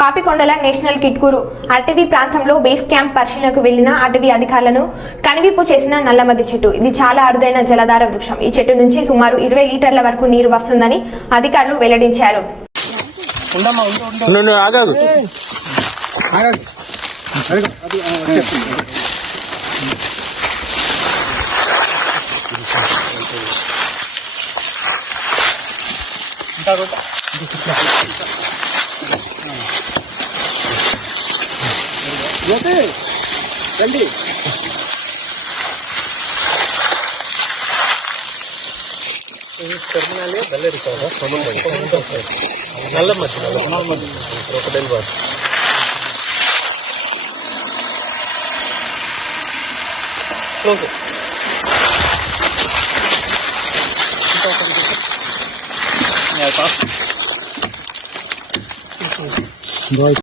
పాపికొండల national కిట్కూరు అటవీ ప్రాంతంలో base camp పరిశీలనకు వెళ్ళిన అటవీ అధికారులను కనువిప్పు చేసిన నల్లమద్ది చెట్టు. ఇది చాలా అరుదైన జలధార వృక్షం. ఈ చెట్టు నుంచి సుమారు ఇరవై లీటర్ల వరకు నీరు వస్తుందని అధికారులు వెల్లడించారు. నువ్వు ఆగదు నల్ల మధ్య నల్ల మధ్య క్రొకడైల్ బాత్ ఓకే